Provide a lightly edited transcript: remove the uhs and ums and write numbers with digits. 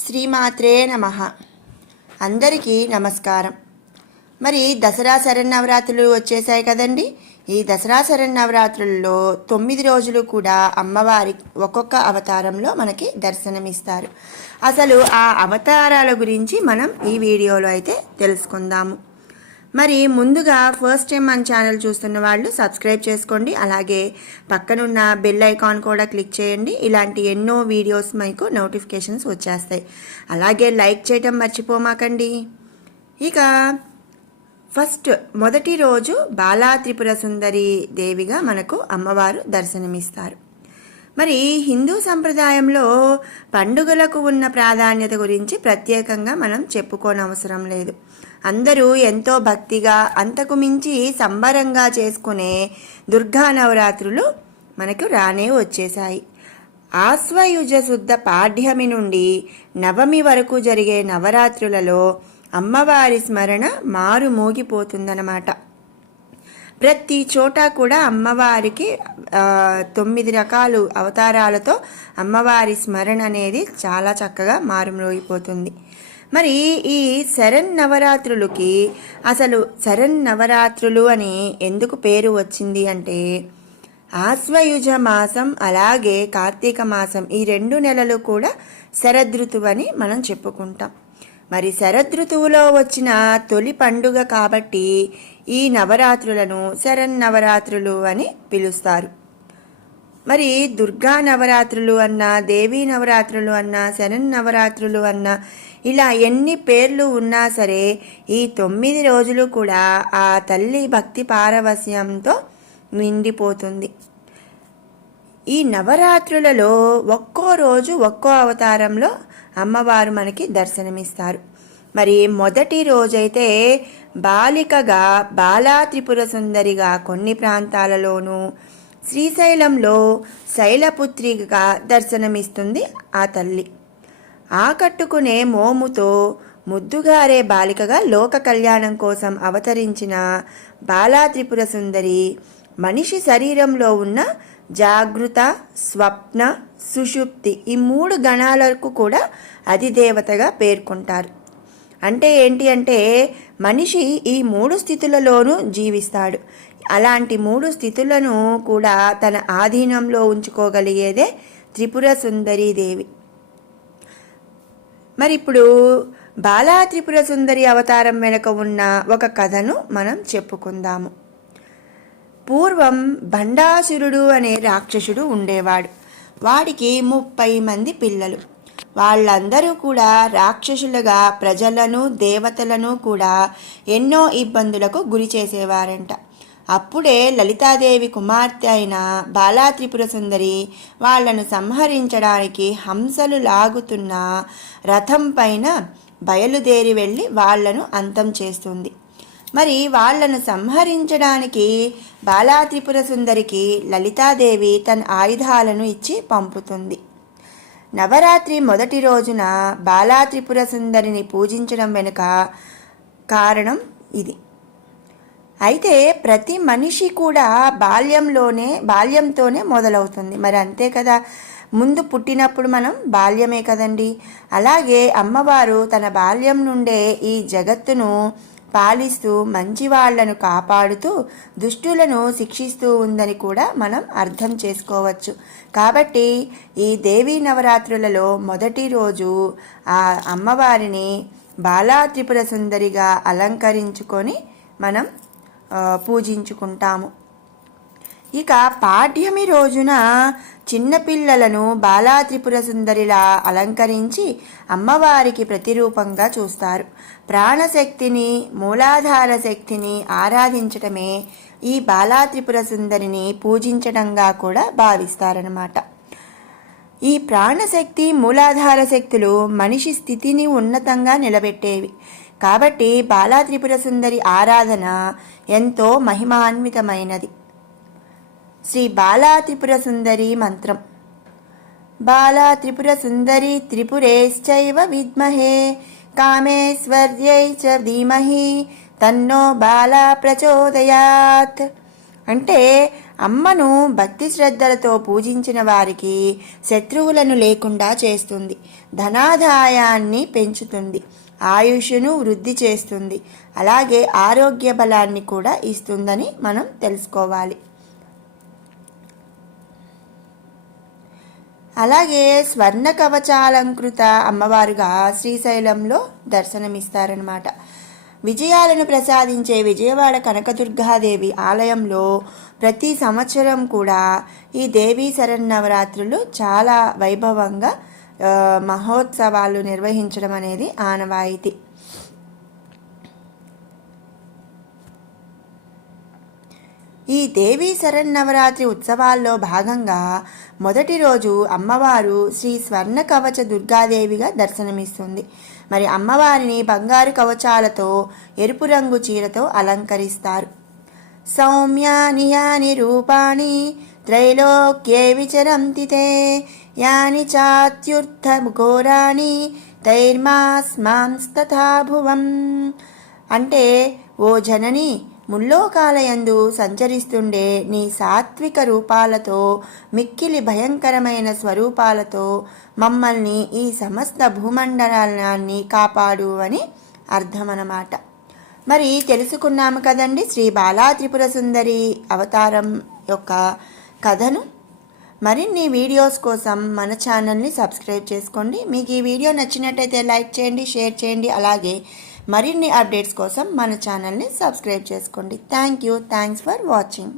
శ్రీమాత్రే నమః. అందరికీ నమస్కారం. మరి దసరా శరన్నవరాత్రులు వచ్చేసాయి కదండి. ఈ దసరా శరన్నవరాత్రుల్లో 9 రోజులు కూడా అమ్మవారి ఒక్కొక్క అవతారంలో మనకి దర్శనమిస్తారు. అసలు ఆ అవతారాల గురించి మనం ఈ వీడియోలో అయితే తెలుసుకుందాము. మరి ముందుగా ఫస్ట్ టైం మన ఛానల్ చూస్తున్న వాళ్ళు సబ్స్క్రైబ్ చేసుకోండి. అలాగే పక్కనున్న బెల్ ఐకాన్ కూడా క్లిక్ చేయండి. ఇలాంటి ఎన్నో వీడియోస్ మీకు నోటిఫికేషన్స్ వచ్చేస్తాయి. అలాగే లైక్ చేయటం మర్చిపోమాకండి. ఇక ఫస్ట్ మొదటి రోజు బాలా త్రిపుర సుందరి దేవిగా మనకు అమ్మవారు దర్శనమిస్తారు. మరి హిందూ సంప్రదాయంలో పండుగలకు ఉన్న ప్రాధాన్యత గురించి ప్రత్యేకంగా మనం చెప్పుకోనవసరం లేదు. అందరూ ఎంతో భక్తిగా అంతకు మించి సంబరంగా చేసుకునే దుర్గా నవరాత్రులు మనకు రానే వచ్చేశాయి. ఆశ్వయుజ శుద్ధ పాడ్యమి నుండి నవమి వరకు జరిగే నవరాత్రులలో అమ్మవారి స్మరణ మారు మోగిపోతుందన్నమాట. ప్రతి చోట కూడా అమ్మవారికి 9 రకాలు అవతారాలతో అమ్మవారి స్మరణ అనేది చాలా చక్కగా మారుమోగిపోతుంది. మరి ఈ శరన్నవరాత్రులకి అసలు శరన్నవరాత్రులు అని ఎందుకు పేరు వచ్చింది అంటే, ఆశ్వయుజ మాసం అలాగే కార్తీక మాసం ఈ 2 నెలలు కూడా శరదృతువు అని మనం చెప్పుకుంటాం. మరి శరదృతువులో వచ్చిన తొలి పండుగ కాబట్టి ఈ నవరాత్రులను శరన్నవరాత్రులు అని పిలుస్తారు. మరి దుర్గా నవరాత్రులు అన్నా, దేవీ నవరాత్రులు అన్నా, శరన్నవరాత్రులు అన్నా ఇలా ఎన్ని పేర్లు ఉన్నా సరే ఈ 9 రోజులు కూడా ఆ తల్లి భక్తి పారవస్యంతో నిండిపోతుంది. ఈ నవరాత్రులలో ఒక్కో రోజు ఒక్కో అవతారంలో అమ్మవారు మనకి దర్శనమిస్తారు. మరి మొదటి రోజైతే బాలికగా బాలా త్రిపుర సుందరిగా కొన్ని ప్రాంతాలలోనూ, శ్రీశైలంలో శైలపుత్రిగా దర్శనమిస్తుంది ఆ తల్లి. ఆకట్టుకునే మోముతో ముద్దుగారే బాలికగా లోక కళ్యాణం కోసం అవతరించిన బాలా త్రిపుర సుందరి మనిషి శరీరంలో ఉన్న జాగృత, స్వప్న, సుషుప్తి ఈ 3 గణాలకు కూడా అధిదేవతగా పేర్కొంటారు. అంటే ఏంటి అంటే, మనిషి ఈ 3 స్థితులలోనూ జీవిస్తాడు. అలాంటి 3 స్థితులను కూడా తన ఆధీనంలో ఉంచుకోగలిగేదే త్రిపుర సుందరీ దేవి. మరి ఇప్పుడు బాలా త్రిపుర సుందరి అవతారం వెనుక ఉన్న ఒక కథను మనం చెప్పుకుందాము. పూర్వం భండాసురుడు అనే రాక్షసుడు ఉండేవాడు. వాడికి 30 మంది పిల్లలు. వాళ్ళందరూ కూడా రాక్షసులుగా ప్రజలను, దేవతలను కూడా ఎన్నో ఇబ్బందులకు గురి చేసేవారంట. అప్పుడే లలితాదేవి కుమార్తె అయిన బాలా త్రిపుర సుందరి వాళ్లను సంహరించడానికి హంసలు లాగుతున్న రథం పైన బయలుదేరి వెళ్ళి వాళ్లను అంతం చేస్తుంది. మరి వాళ్లను సంహరించడానికి బాలా త్రిపుర సుందరికి లలితాదేవి తన ఆయుధాలను ఇచ్చి పంపుతుంది. నవరాత్రి మొదటి రోజున బాలా త్రిపుర సుందరిని పూజించడం వెనుక కారణం ఇది. అయితే ప్రతి మనిషి కూడా బాల్యంతోనే మొదలవుతుంది. మరి అంతే కదా, ముందు పుట్టినప్పుడు మనం బాల్యమే కదండి. అలాగే అమ్మవారు తన బాల్యం నుండే ఈ జగత్తును పాలిస్తూ మంచి వాళ్లను కాపాడుతూ దుష్టులను శిక్షిస్తూ ఉందని కూడా మనం అర్థం చేసుకోవచ్చు. కాబట్టి ఈ దేవీ నవరాత్రులలో మొదటి రోజు ఆ అమ్మవారిని బాలా త్రిపుర సుందరిగా అలంకరించుకొని మనం పూజించుకుంటాము. ఇక పాడ్యమి రోజున చిన్నపిల్లలను బాలా త్రిపుర సుందరిలా అలంకరించి అమ్మవారికి ప్రతిరూపంగా చూస్తారు. ప్రాణశక్తిని, మూలాధార శక్తిని ఆరాధించటమే ఈ బాలా త్రిపుర సుందరిని పూజించడంగా కూడా భావిస్తారన్నమాట. ఈ ప్రాణశక్తి, మూలాధార శక్తులు మనిషి స్థితిని ఉన్నతంగా నిలబెట్టేవి. కాబట్టి బాలా త్రిపుర సుందరి ఆరాధన ఎంతో మహిమాన్వితమైనది. శ్రీ బాలా త్రిపుర సుందరి మంత్రం. బాలా త్రిపుర సుందరి త్రిపురేశ్చైవ విద్మహే కామేశ్వర్యై చ ధీమహి తన్నో బాలా ప్రచోదయాత్. అంటే అమ్మను భక్తి శ్రద్ధలతో పూజించిన వారికి శత్రువులను లేకుండా చేస్తుంది, ధనాదాయాన్ని పెంచుతుంది, ఆయుష్ను వృద్ధి చేస్తుంది, అలాగే ఆరోగ్య బలాన్ని కూడా ఇస్తుందని మనం తెలుసుకోవాలి. అలాగే స్వర్ణ కవచాలంకృత అమ్మవారుగా శ్రీశైలంలో దర్శనమిస్తారనమాట. విజయాలను ప్రసాదించే విజయవాడ కనకదుర్గాదేవి ఆలయంలో ప్రతి సంవత్సరం కూడా ఈ దేవీ శరన్నవరాత్రులు చాలా వైభవంగా మహోత్సవాలు నిర్వహించడం అనేది ఆనవాయితీ. ఈ దేవీ శరన్నవరాత్రి ఉత్సవాల్లో భాగంగా మొదటి రోజు అమ్మవారు శ్రీ స్వర్ణ కవచ దుర్గాదేవిగా దర్శనమిస్తుంది. మరి అమ్మవారిని బంగారు కవచాలతో ఎరుపు రంగు చీరతో అలంకరిస్తారు. సౌమ్యాని యాని రూపాణి త్రైలోక్యే విచరంతి తే యాని చాత్యుర్థ ఘోరాణి తైర్మాస్మాంస్తథా భువం. అంటే ఓ జనని, ముల్లోకాలయందు సంచరిస్తుండే నీ సాత్విక రూపాలతో, మిక్కిలి భయంకరమైన స్వరూపాలతో మమ్మల్ని ఈ సమస్త భూమండలాన్ని కాపాడు అని అర్థమన్నమాట. మరి తెలుసుకున్నాము కదండి శ్రీ బాలా త్రిపుర సుందరి అవతారం యొక్క కథను. మరిన్ని వీడియోస్ కోసం మన ఛానల్ని సబ్స్క్రైబ్ చేసుకోండి. మీకు ఈ వీడియో నచ్చినట్టయితే లైక్ చేయండి, షేర్ చేయండి. అలాగే మరిన్ని అప్డేట్స్ కోసం మన ఛానల్ని సబ్స్క్రైబ్ చేసుకోండి. Thanks for watching.